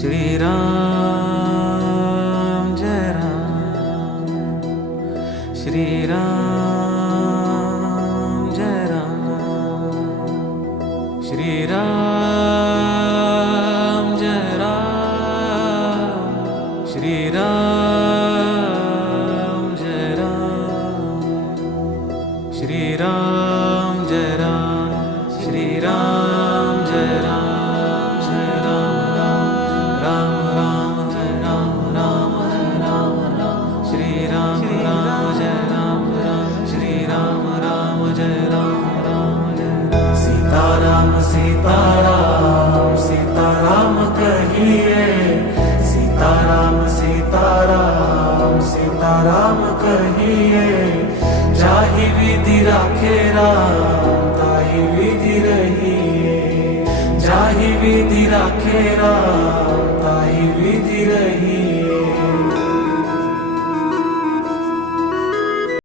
श्री राम जय राम, श्री राम जय राम, श्री राम जय राम, श्री राम जय राम, श्री राम जय राम, श्री राम जय राम, जय राम राम राम जय राम राम राम राम, श्री राम राम जय राम राम, श्री राम राम जय राम राम जय राम। सीताराम सीताराम सीताराम कहिए, सीताराम सीताराम सीताराम कहिए। जाहि विधि राखे राम ताहि विधि रहिए, जाहि विधि राखे राम